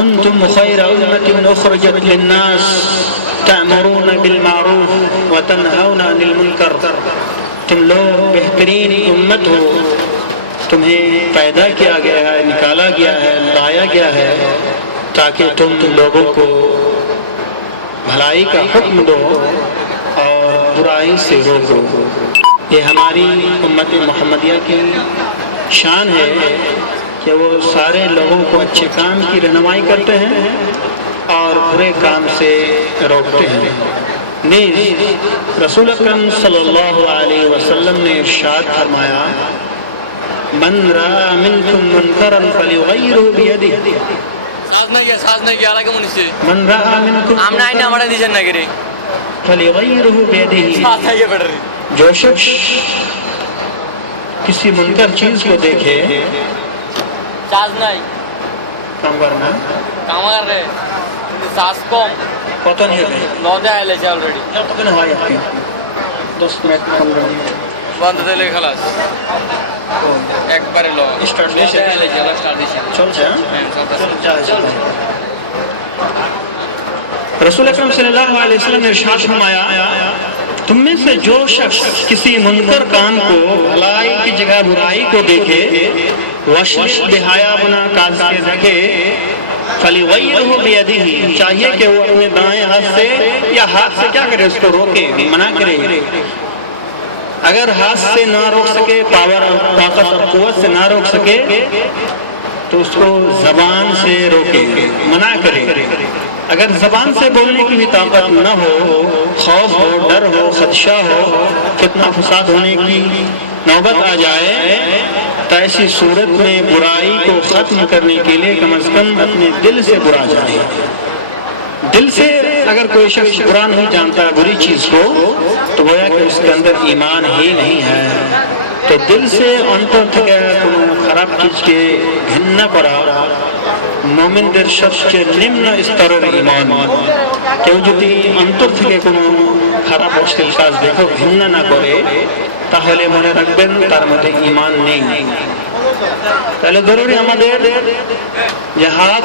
کنتم خیر امت اخرجت للناس تأمرون بالمعروف وتنہون عن المنکر، تم لوگ بہترین امت ہو، تمہیں پیدا کیا گیا ہے، نکالا گیا ہے، لایا گیا ہے تاکہ تم لوگوں کو بھلائی کا حکم دو اور برائی سے روکو۔ یہ ہماری امت محمدیہ کی شان ہے کہ وہ سارے لوگوں کو اچھے کام کی رہنمائی کرتے ہیں اور برے کام سے روکتے ہیں۔ نیز رسول اکرم صلی اللہ علیہ وسلم نے ارشاد فرمایا، من رأى منکم منکرا فلیغیرہ بیدہ، من رأى منکم فلیغیرہ بیدہ، جو شخص کسی منکر چیز کو دیکھے، کام کرنا کام کر رہے ساس کم কত নিয়ে নদে আইলেছে অলরেডি কতদিন হয় আপনি 10 মিনিট 15 মিনিট বন্ধ দিলে খালাস একবারে লো স্টার্ট দিয়েছে আইলেছে স্টার্ট দিয়েছে চলছে চলছে رسول اکرم صلی اللہ علیہ وسلم نے ارشاد فرمایا، تم میں سے جو شخص کسی منکر کام کو بھلائی کی جگہ برائی کو دیکھے، وشوش بحیا بنا کاز کے رکھے، فلیغیرہ بیدہ، چاہیے کہ وہ اپنے دائیں ہاتھ سے یا ہاتھ سے کیا کرے، اس کو روکے، منع کرے۔ اگر ہاتھ سے نہ روک سکے، پاور اور طاقت اور قوت سے نہ روک سکے تو اس کو زبان سے روکے، منع کرے۔ اگر زبان سے بولنے کی بھی طاقت نہ ہو، خوف ہو، ڈر ہو، خدشہ ہو، فتنہ فساد ہونے کی نوبت آ جائے، تو ایسی صورت میں برائی کو ختم کرنے کے لیے کم از کم اپنے دل سے برا جائے۔ دل سے اگر کوئی شخص برا نہیں جانتا بری چیز کو، تو گویا کہ اس کے اندر ایمان ہی نہیں ہے۔ تو دل سے অন্তর থেকে কোনো খারাপ চিজকে ঘৃণা করা মুমিনদের সবচেয়ে নিম্ন স্তরের ঈমান। কেউ যদি অন্তর থেকে কোনো খারাপ অশ্লীল কাজ দেখে ঘৃণা না করে, তাহলে মনে রাখবেন তার মধ্যে ঈমান নেই। তাহলে জরুরি আমাদের যে হাত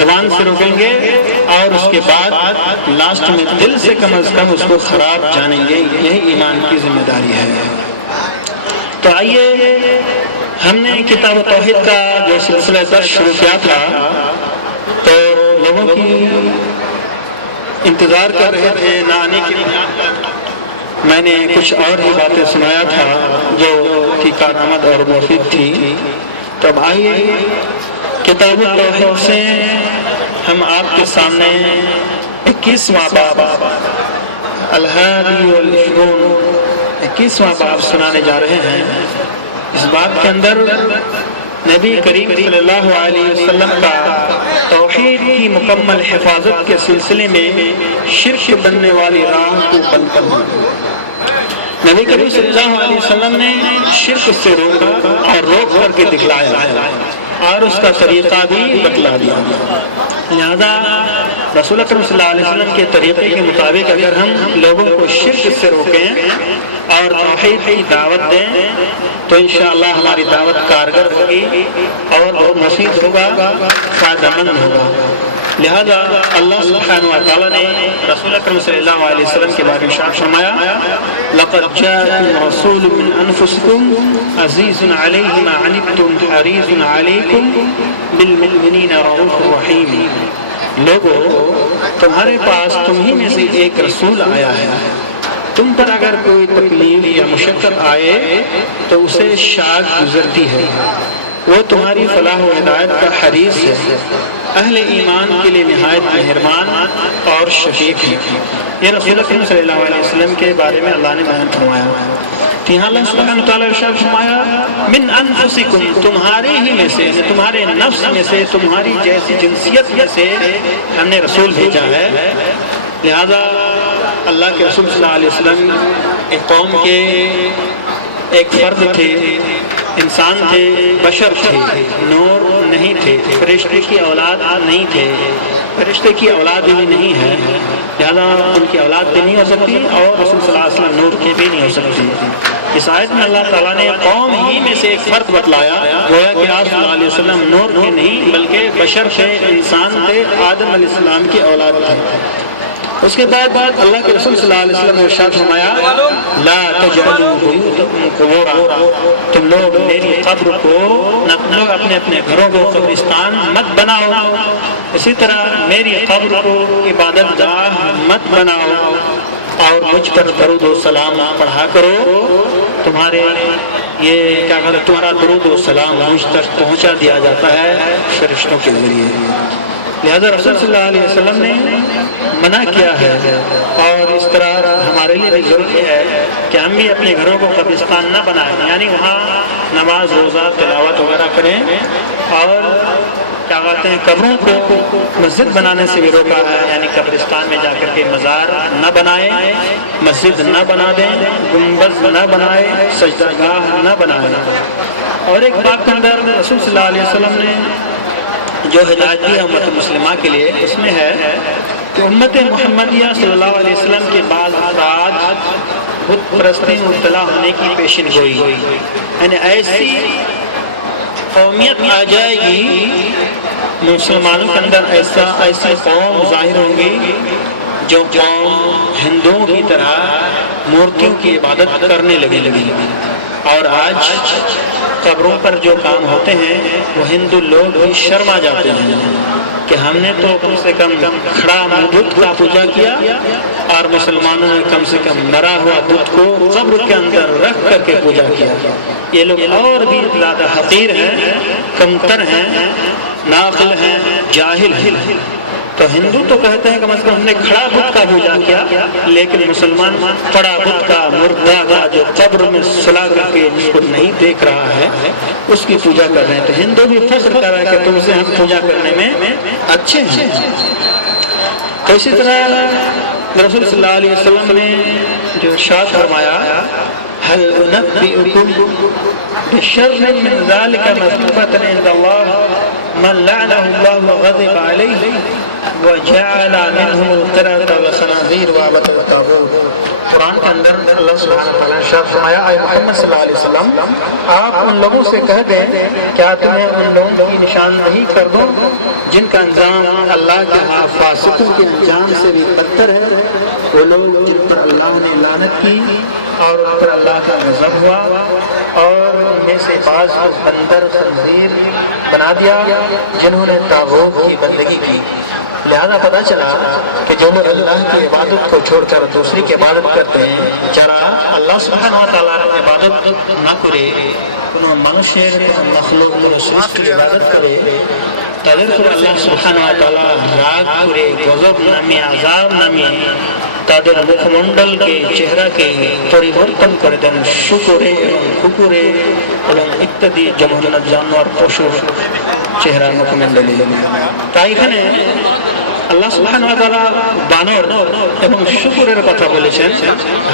زبان سے روکیں گے اور اس کے بعد لاسٹ میں دل سے کم از کم اس کو خراب جانیں گے، یہی ایمان کی ذمہ داری ہے۔ تو آئیے، ہم نے کتاب توحید کا جو سلسلہ درس شروع کیا تھا، تو لوگوں کی انتظار کر رہے تھے نہ آنے کے لیے، میں نے کچھ اور ہی باتیں سنایا تھا جو کی کارآمد اور مفید تھی۔ تو اب آئیے کتاب توحید سے ہم آپ کے سامنے 21واں باب الہادی والعشرون 21واں باب سنانے جا رہے ہیں۔ اس باب کے اندر نبی کریم صلی اللہ علیہ وسلم کا توحید کی مکمل حفاظت کے سلسلے میں شرک بننے والی راہ کو بند کرنا۔ نبی کریم صلی اللہ علیہ وسلم نے شرک سے روکا اور روک کر کے دکھلایا اور اس کا طریقہ بھی بتلا دیا۔ لہذا رسول اکرم صلی اللہ علیہ وسلم کے طریقے کے مطابق اگر ہم لوگوں کو شرک سے روکیں اور توحید کی دعوت دیں تو انشاءاللہ ہماری دعوت کارگر ہوگی اور بہت مفید ہوگا، فائدہ مند ہوگا۔ لہذا اللہ سبحانہ وتعالی نے رسول اکرم صلی اللہ علیہ وسلم کے بارے میں ارشاد فرمایا، لقد جاءکم رسول من انفسکم عزیز علیہ ما عنتم حریص علیکم بالمؤمنین رؤوف رحیم۔ لوگو، تمہارے پاس تم ہی میں سے ایک رسول آیا ہے، تم پر اگر کوئی تکلیف یا مشقت آئے تو اسے شاک گزرتی ہے، وہ تمہاری فلاح و ہدایت کا حریص ہے، اہل ایمان کے لیے نہایت مہربان اور شفیق ہے۔ یہ رسول اکرم صلی اللہ علیہ وسلم کے بارے میں اللہ نے بیان فرمایا۔ تو یہاں اللہ سبحانہ وتعالی ارشاد فرمایا، من انفسکم، تمہارے ہی میں سے، تمہارے نفس میں سے، تمہاری جیسی جنسیت میں سے ہم نے رسول بھیجا ہے۔ لہذا اللہ کے رسول صلی اللہ علیہ وسلم ایک قوم کے ایک فرد تھے، انسان تھے، بشر تھے، نور نہیں تھے، فرشتے کی اولاد نہیں تھے، فرشتے کی اولاد بھی نہیں ہے، لہذا ان کی اولاد بھی نہیں ہو سکتی اور رسول صلی اللہ علیہ وسلم نور کے بھی نہیں ہو سکتی۔ اس آیت میں اللہ تعالیٰ نے قوم ہی میں سے ایک فرد بتلایا، گویا کہ آپ صلی اللہ علیہ وسلم نور کے نہیں بلکہ بشر تھے، انسان تھے، آدم علیہ السلام کی اولاد تھے۔ اس کے بعد اللہ کے رسول صلی اللہ علیہ وسلم نے ارشاد فرمایا لا تجعلوا بیوتکم قبورا، تم لوگ میری قبر کو، تم لوگ اپنے اپنے گھروں کو قبرستان مت بناؤ، اسی طرح میری قبر کو عبادت گاہ مت بناؤ، اور مجھ پر درود و سلام پڑھا کرو، تمہارے یہ کیا کہتے ہیں، تمہارا درود و سلام مجھ تک پہنچا دیا جاتا ہے فرشتوں کے ذریعے۔ لہذا رسول صلی اللہ علیہ وسلم نے منع کیا ہے، اور اس طرح ہمارے لیے بھی ضروری ہے کہ ہم بھی اپنے گھروں کو قبرستان نہ بنائیں، یعنی وہاں نماز روزہ تلاوت وغیرہ کریں، اور کیا کہتے ہیں قبروں کو مسجد بنانے سے بھی روکا ہے، یعنی قبرستان میں جا کر کے مزار نہ بنائیں، مسجد نہ بنا دیں، گنبد نہ بنائیں، سجدہ گاہ نہ بنائیں۔ اور ایک بات کے اندر رسول صلی اللہ علیہ وسلم نے جو ہدایت دی امت مسلمہ کے لیے، اس میں ہے کہ امت محمدیہ صلی اللہ علیہ وسلم کے بعض افراد بت پرستی میں مبتلا ہونے کی پیشن گوئی، یعنی ایسی قومیت آ جائے گی مسلمانوں کے اندر، ایسی قوم ظاہر ہوں گی جو قوم ہندوؤں کی طرح مورتیوں کی عبادت کرنے لگی۔ اور آج قبروں پر جو کام ہوتے ہیں وہ ہندو لوگ بھی شرما جاتے ہیں کہ ہم نے تو کم سے کم کھڑا بت کا پوجا کیا، اور مسلمانوں نے کم سے کم مرا ہوا بت کو قبر کے اندر رکھ کر کے پوجا کیا۔ یہ لوگ اور بھی زیادہ حقیر ہیں، کمتر ہیں، ناقل ہیں، جاہل ہیں۔ تو ہندو تو کہتے ہیں کہ مثلا ہم نے کھڑا بت کا پوجا کیا، لیکن مسلمان پڑا بت کا، مردہ کا، جو قبر میں سلا کر کے جس کو نہیں دیکھ رہا ہے اس کی پوجا کر رہے ہیں۔ تو ہندو بھی فخر کر رہا ہے کہ تم سے ہم پوجا کرنے میں اچھے ہیں۔ تو اسی طرح رسول صلی اللہ علیہ وسلم نے جو ارشاد فرمایا هل انبئكم بشر من ذلك مثوبة عند الله من لعنه الله وغضب عليه وجعل منهم القردة والخنازير وعبد الطاغوت۔ قرآن کے اندر اللہ سبحانہ وتعالیٰ نے ارشاد فرمایا، اے محمد صلی اللہ علیہ وسلم آپ ان لوگوں سے کہہ دیں کیا تمہیں ان لوگوں کی نشاندہی کر دوں جن کا انجام اللہ کے ہاں فاسقوں کے انجام سے بھی بدتر ہے، وہ لوگ جن پر اللہ نے لعنت کی اور ان پر اللہ کا غضب ہوا، اور ان میں سے بعض کو بندر خنزیر بنا دیا جنہوں نے طاغوت کی بندگی کی۔ لہذا پتہ چلا کہ جو لوگ اللہ کی عبادت کو چھوڑ کر دوسری کی عبادت کرتے ہیں، جرا اللہ سبحانہ وتعالیٰ عبادت نہ کرے، কোনো মানুষের মখলুক সৃষ্টির ইবাদত করে তাদের উপর আল্লাহ সুবহানাহু ওয়া তাআলা রাগ করে গজব নামিয়ে আযাব নামিয়ে তাদের মুখমণ্ডলকে চেহারাকে পরিবর্তন করে দেন শুকরে এবং কুকুরে এবং ইত্যাদি জমজমাট জানোয়ার পশুর চেহারা মুখমণ্ডলে। তাই এখানে আল্লাহ সুবহানাহু ওয়া তাআলা বানর এবং শুকরের কথা বলেছেন।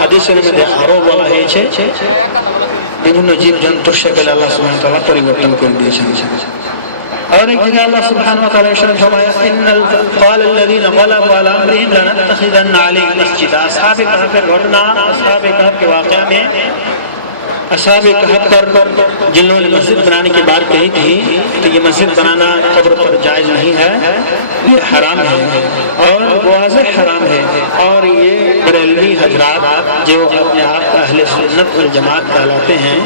হাদিসের মধ্যে আরো বলা হয়েছে বিভিন্ন জীবজন্তুর শক্ল আল্লাহ সুবহানাহু ওয়া তাআলা পরিবর্তন করে দিয়েছেন। اور ایک جگہ اللہ سبحانہ وتعالی نے فرمایا ان قال الذين غلبوا على امرهم لنتخذن عليهم مسجدا۔ اصحاب کہف کے گھٹنا، اصحاب کہف کے واقعہ میں اصحاب کہف پر جنہوں نے مسجد بنانے کی بات کہی تھی، تو یہ مسجد بنانا قبر پر جائز نہیں ہے، یہ حرام ہے اور واضح حرام ہے۔ اور یہ بریلوی حضرات جو اپنے آپ اہل سنت والجماعت کہلاتے ہیں،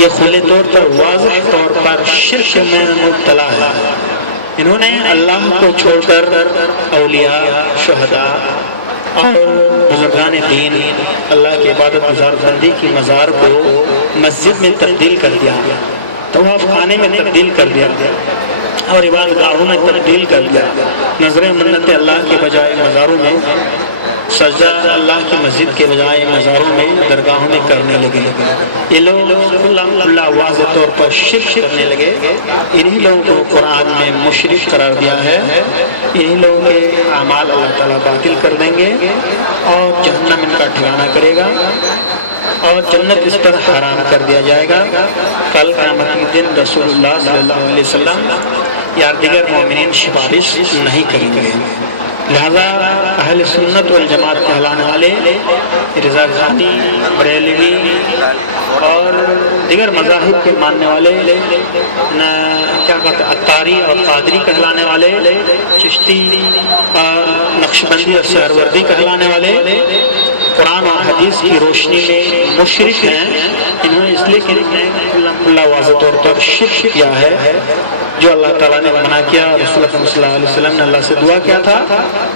یہ کھلے طور پر واضح طور پر شرک میں مبتلا ہے۔ انہوں نے اللہ کو چھوڑ کر اولیاء، شہداء اور بزرگان دین، اللہ کی عبادت گزار بندی کی مزار کو مسجد میں تبدیل کر دیا، طواف خانے میں تبدیل کر دیا اور عبادت گاہوں میں تبدیل کر دیا۔ نظریں منتیں اللہ کے بجائے مزاروں میں، سجدہ اللہ کی مسجد کے بجائے مزاروں میں، درگاہوں میں کرنے لگے۔ یہ لوگ اللہ واضح طور پر شرک کرنے لگے۔ انہی لوگوں کو قرآن میں مشرک قرار دیا ہے۔ انہی لوگوں کے اعمال اللہ تعالیٰ باطل کر دیں گے اور جہنم ان کا ٹھکانہ کرے گا اور جنت اس پر حرام کر دیا جائے گا۔ کل قیامت کے دن رسول اللہ صلی اللہ علیہ وسلم یا دیگر مومنین سفارش نہیں کریں گے۔ لہذا اہل سنت والجماعت کہلانے والے رضا ذاتی، بریلوی اور دیگر مذاہب کے ماننے والے، کیا کہتے ہیں عطاری اور قادری کہلانے والے، چشتی اور نقشبندی اور سہروردی کہلانے والے قرآن اور حدیث کی روشنی میں مشرک ہیں۔ انہوں نے اس لیے کہ اللہ واضح طور پر شرک کیا ہے، جو اللہ تعالیٰ نے منع کیا۔ رسول اللہ صلی اللہ علیہ وسلم نے اللہ سے دعا کیا تھا،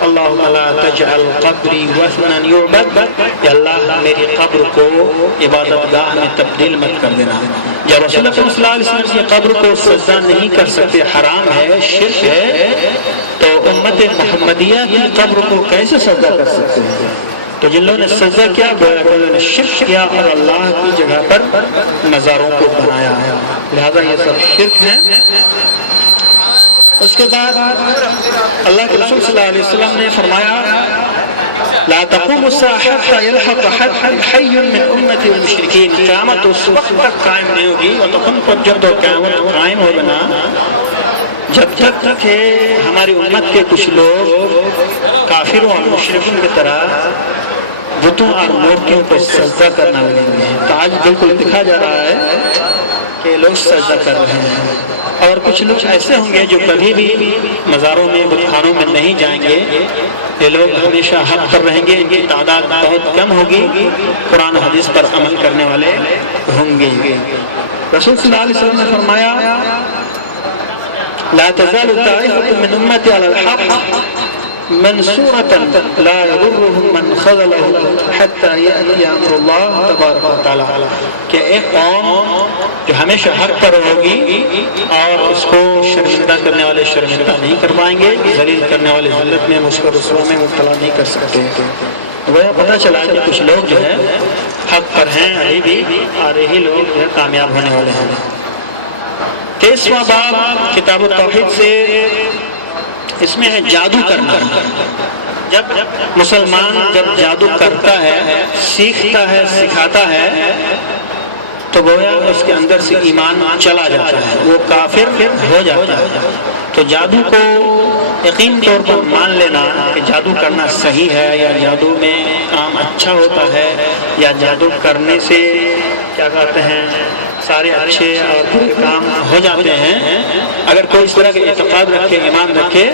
اللہم لا تجعل قبری وثنا یعبد، کہ اللہ میری قبر کو عبادت گاہ میں تبدیل مت کر دینا۔ جب رسول اللہ صلی اللہ علیہ وسلم کی قبر کو سجدہ نہیں کر سکتے، حرام ہے، شرک ہے، تو امت محمدیہ کی قبر کو کیسے سجدہ کر سکتے ہیں؟ تو جن لوگوں نے سجدہ کیا گویا کہ انہوں نے شرک کیا اور اللہ کی جگہ پر مزاروں کو بنایا ہے، لہذا یہ سب شرک ہے۔ اس کے بعد اللہ کے رسول صلی اللہ علیہ وسلم نے فرمایا لا تقوم الساعة حتى يلحق حي من امتی المشرکین، قیامت اس وقت تک قائم نہیں ہوگی، جب تو قیامت قائم ہو بنا جب تک کہ ہماری امت کے کچھ لوگ کافروں اور مشرکوں کی طرح بتوں اور مورتیوں کو سجدہ کرنا لگیں گے۔ تو آج بالکل دکھا جا رہا ہے کہ لوگ سجدہ کر رہے ہیں، اور کچھ لوگ ایسے ہوں گے جو کبھی بھی مزاروں میں بتخانوں میں نہیں جائیں گے، یہ لوگ ہمیشہ حق پر رہیں گے، ان کی تعداد بہت کم ہوگی، قرآن و حدیث پر عمل کرنے والے ہوں گے۔ رسول صلی اللہ علیہ وسلم نے فرمایا لا تزال طائفة من امتی علی الحق منصورة لا يضرهم من خذلهم حتى يأتي امر اللہ تبارک و تعالی، کہ ایک قوم جو ہمیشہ حق پر ہوگی اور اس کو شرمندہ کرنے والے شرمندہ نہیں کر پائیں گے، ذلیل کرنے والے ذلت میں، مشکل رسوا میں مبتلا نہیں کر سکتے۔ وہ پتہ چلا کہ کچھ لوگ جو ہے حق پر ہیں ابھی بھی، اور یہی لوگ جو ہے کامیاب ہونے والے ہیں۔ 23واں باب کتاب التوحید سے، اس میں ہے جادو کرنا۔ جب مسلمان جب جادو کرتا ہے، سیکھتا ہے، سکھاتا ہے، تو گویا اس کے اندر سے ایمان چلا جاتا ہے، وہ کافر ہو جاتا ہے۔ تو جادو کو یقین طور پر مان لینا کہ جادو کرنا صحیح ہے، یا جادو میں کام اچھا ہوتا ہے، یا جادو کرنے سے کیا کہتے ہیں سارے اچھے اور برے کام ہو جاتے ہیں، اگر کوئی اس طرح کے اعتقاد رکھے، ایمان رکھے،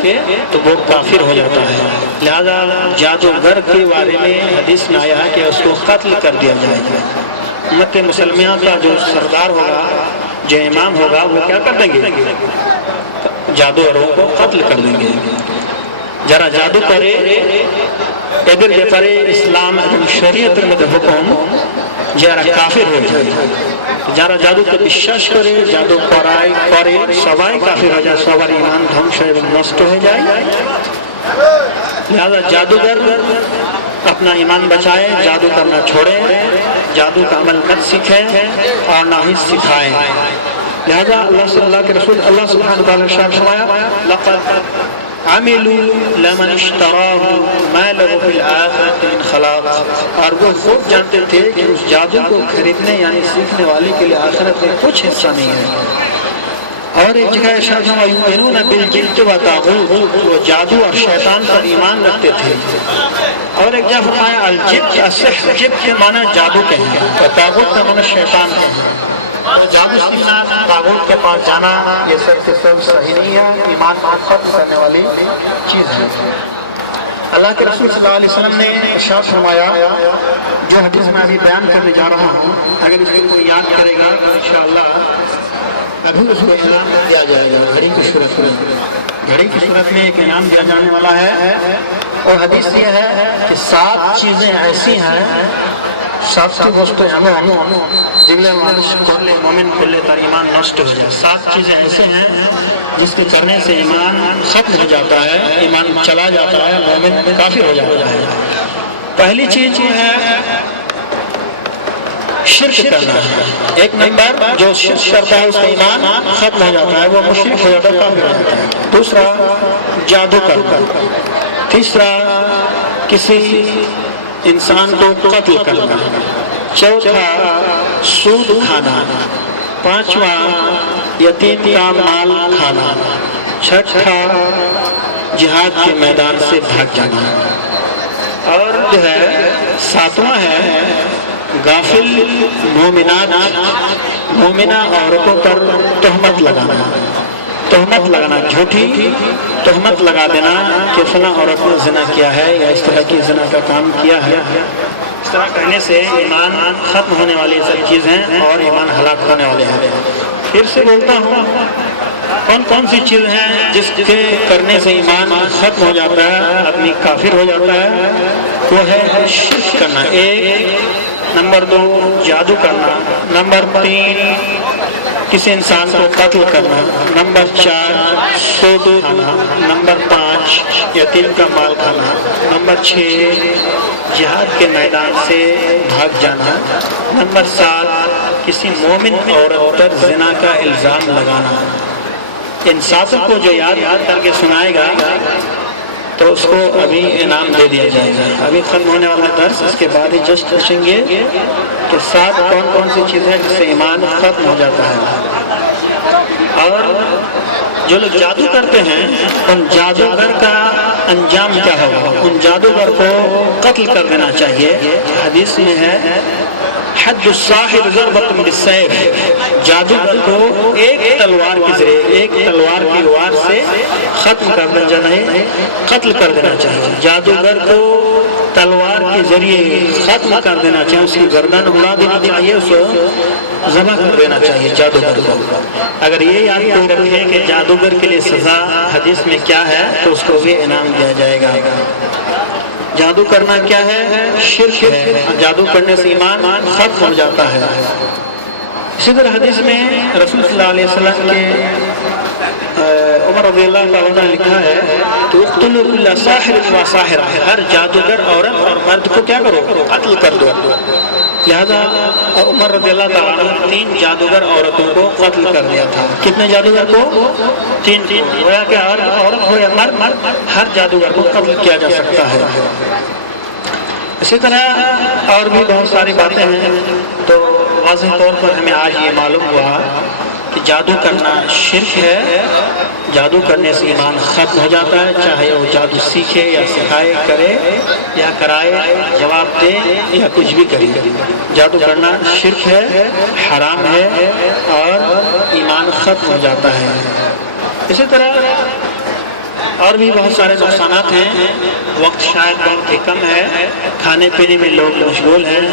تو وہ کافر ہو جاتا ہے۔ لہذا جادوگر کے بارے میں حدیث میں آیا ہے کہ اس کو قتل کر دیا جائے گا۔ امت مسلمہ کا جو سردار ہوگا، جو امام ہوگا، وہ کیا کر دیں گے؟ جادوگروں کو قتل کر دیں گے۔ جرا جادو کرے ادھر یہ کرے اسلام شریعت میں حکم جرا کافر ہو جائے، جرا جادو کو বিশ্বাস کرے، جادو کرے سوائے کافر ہو جائے، سوائے ایمان ধ্বংস এবং নষ্ট ہو جائے۔ لہذا جادوگر اپنا ایمان بچائے، جادو کرنا چھوڑے، جادو کا عمل مت سیکھیں اور نہ ہی سکھائیں۔ لہذا اللہ کے رسول اللہ سبحانہ وتعالی نے ارشاد فرمایا لقد عملوا لمن اشتراه ما له في الآخرة من خلاق، اور وہ خوب جانتے تھے کہ اس جادو کو خریدنے یعنی سیکھنے والے کے لیے آخرت میں کچھ حصہ نہیں ہے۔ اور ایک جگہ ارشاد فرمایا یؤمنون بالجبت والطاغوت، وہ جادو اور شیطان پر ایمان رکھتے تھے۔ اور ایک جگہ فرمایا الجبت السحر، جبت کے معنی جادو کے ہیں اور طاغوت کا معنی شیطان کے ہیں۔ جادو سیکھنا، طاغوت کے پاس جانا، یہ سب سے سب صحیح نہیں ہے، ایمان کو ختم کرنے والی چیز ہے۔ اللہ کے رسول صلی اللہ علیہ وسلم نے ارشاد فرمایا، جو حدیث میں ابھی بیان کرنے جا رہا ہوں، اگر اس کو کوئی یاد کرے گا تو انشاءاللہ ابھی اس کو انعام دیا جائے گا گھڑی کی صورت میں۔ گھڑی کی صورت میں ایک انعام دیا جانے والا ہے، اور حدیث یہ ہے کہ 7 چیزیں ایسی ہیں، 7 বস্তু এমন যেগুলো মানুষ করলে মোমেন করলে তার ایمان নষ্ট হয়ে যায়। 7 چیزیں ایسے ہیں جس کے کرنے سے ایمان ختم ہو جاتا ہے، ایمان چلا جاتا ہے، مومن کافر ہو جاتا ہے۔ پہلی چیز یہ ہے شرک کرنا ہے۔ ایک نمبر جو شرک کرتا ہے اس کا ایمان ختم ہو جاتا ہے، وہ مشرک ہو جاتا ہے، کافر ہو جاتا ہے۔ دوسرا جادو کرنا، تیسرا کسی انسان کو قتل کرنا، چوتھا سود کھانا، پانچواں یتیم کا مال کھانا، چھٹا جہاد کے میدان سے بھاگ جانا. اور جو ہے ساتواں ہے غافل مومنہ عورتوں پر تہمت لگانا, جھوٹی تہمت لگا دینا کہ فلاں عورت نے زنا کیا ہے یا اس طرح کی زنا کا کام کیا ہے. اس طرح کہنے سے ایمان ختم ہونے والی سب چیزیں اور ایمان ہلاک ہونے والے ہیں. پھر سے بولتا ہوں, کون سی چیز ہیں جس کے کرنے سے ایمان ختم ہو جاتا ہے, آدمی کافر ہو جاتا ہے؟ وہ ہے شرک کرنا. 1 نمبر 2 جادو کرنا, نمبر 3 کسی انسان کو قتل کرنا, نمبر 4 سود کھانا, نمبر 5 یتیم کا مال کھانا, نمبر 6 جہاد کے میدان سے بھاگ جانا, نمبر 7 کسی مومن عورت پر زنا کا الزام لگانا. ان ساتوں کو جو یاد کر کے سنائے گا تو اس کو ابھی انعام دے دیا جائے گا. ابھی ختم ہونے والا درس, اس کے بعد ہی جسٹ پوچھیں گے کہ 7 کون سی چیزیں ہیں جس سے ایمان ختم ہو جاتا ہے. اور جو لوگ جادو کرتے ہیں ان جادوگر کا انجام کیا ہوگا؟ ان جادوگر کو قتل کر دینا چاہیے. حدیث میں ہے حد الساحر ضربۃ بالسیف, جادوگر کو ایک تلوار کے ذریعے, ایک تلوار کی وار سے ختم کر دینا چاہیے, قتل کر دینا چاہیے. جادوگر کو تلوار کے ذریعے ختم کر دینا چاہیے, اس کی گردن اڑا دینا چاہیے, اس کو ذبح کر دینا چاہیے جادوگر کو. اگر یہ یاد کوئی رکھے کہ جادوگر کے لیے سزا حدیث میں کیا ہے تو اس کو بھی انعام دیا جائے گا. جادو کرنا کیا ہے؟ شرک ہے. جادو کرنے سے ایمان ختم ہو جاتا ہے. اسی طرح حدیث میں رسول صلی اللہ علیہ وسلم کے عمر رضی اللہ تعالیٰ عنہ نے لکھا ہے کہ اقتلوا کل ساحر و ساحرہ, ہر جادوگر عورت اور مرد کو کیا کرو؟ قتل کر دو. لہذا عمر رضی اللہ تعالیٰ عنہ 3 جادوگر عورتوں کو قتل کر دیا تھا. کتنے جادوگر کو؟ 3. گویا کہ ہر عورت ہو یا مرد, ہر جادوگر کو قتل کیا جا سکتا ہے. اسی طرح اور بھی بہت ساری باتیں ہیں. تو واضح طور پر ہمیں آج یہ معلوم ہوا کہ جادو کرنا شرک ہے. جادو کرنے سے ایمان ختم ہو جاتا ہے, چاہے وہ جادو سیکھے یا سکھائے, کرے یا کرائے, جواب دے یا کچھ بھی کرے. جادو کرنا شرک ہے, حرام ہے اور ایمان ختم ہو جاتا ہے. اسی طرح اور بھی بہت سارے نقصانات ہیں. وقت شاید بہت ہی کم ہے, کھانے پینے میں لوگ مشغول ہیں,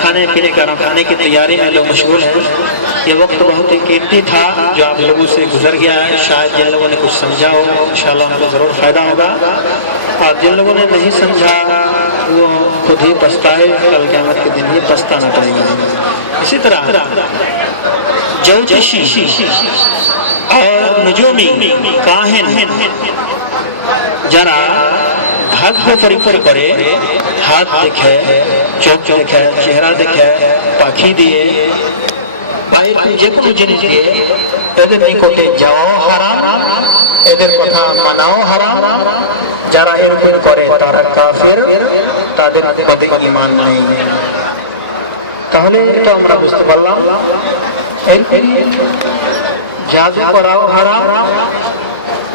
کھانے کی تیاری میں لوگ مشغول ہیں. یہ وقت بہت ہی قیمتی تھا جو آپ لوگوں سے گزر گیا ہے. شاید جن لوگوں نے کچھ سمجھا ہو انشاءاللہ ان کو ضرور فائدہ ہوگا, اور جن لوگوں نے نہیں سمجھا وہ خود ہی پچھتائے, کل قیامت کے دن ہی پچھتانا پڑے گا. اسی طرح جوتشی اور نجومی کاہن যারা ভাগ্য পরীক্ষা করে, হাত দেখে, চোখ দেখে, চেহারা দেখে, পাখি দিয়ে, বাইরে যে কোনো জিনিস দিয়ে এদের নিকটে যাওয়াও হারাম, এদের কথা মানাও হারাম. যারা এরকম করে তারা কাফের, তাদের পদে ঈমান নেই. তাহলে তো আমরা বুঝতে পারলাম জাদু করাও হারাম,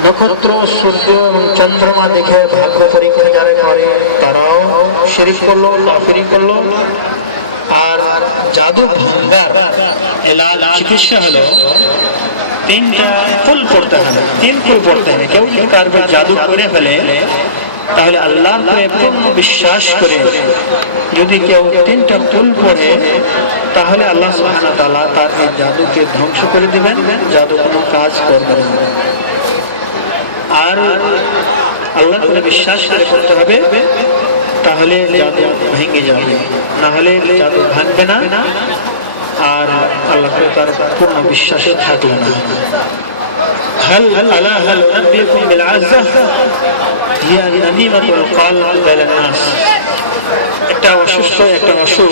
নক্ষত্র, সূর্য এবং চন্দ্রমা দেখে ভাগ্য পরীক্ষা যারা করে তারাও শিরক করলো, কাফিরি করলো. আর জাদু ভাঙার এলাজ চিকিৎসা হলো 3টা কুল পড়তে হবে. 3 কুল পড়তে হবে. কেউ যদি কার উপর জাদু করে ফেলে তাহলে আল্লাহর উপরে পূর্ণ বিশ্বাস করে যদি কেউ 3টা কুল পড়ে তাহলে আল্লাহ সুবহানাহু ওয়া তাআলা তার এই জাদুকে ধ্বংস করে দিবেন, জাদু কোনো কাজ করবে না. আর আল্লাহর উপরে বিশ্বাস করে করতে হবে, তাহলে জাদু ভেঙে যাবে, না হলে জাদু ভাঙবে না আর আল্লাহ তার পূর্ণ বিশ্বাসে থাকবে না. هل أنبئكم بالعزة هي النميمة والقلق بين الناس. একটা অসুস্থ, একটা অসুখ,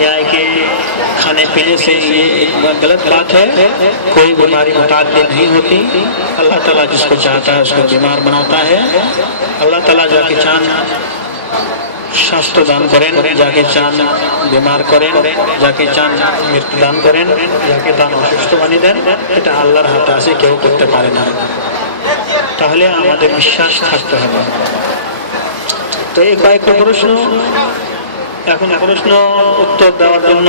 یا ہے کہ کھانے پینے سے یہ ایک غلط بات ہے. کوئی بیماری متعدی نہیں ہوتی. اللہ تعالیٰ جس کو چاہتا ہے اس کو بیمار بناتا ہے. اللہ تعالیٰ جا کے چاند স্বাস্থ্য দান করেন, যাকে চান বিমার করেন, যাকে চান মৃত্যু দান করেন, যাকে চান অসুস্থ বানিয়ে দেন. এটা আল্লাহর হাতে আছে, কেউ করতে পারে না. তাহলে আমাদের বিশ্বাস থাকতে হবে. তো এই কয়েকটা প্রশ্ন, এখন প্রশ্ন উত্তর দেওয়ার জন্য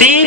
3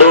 2.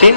3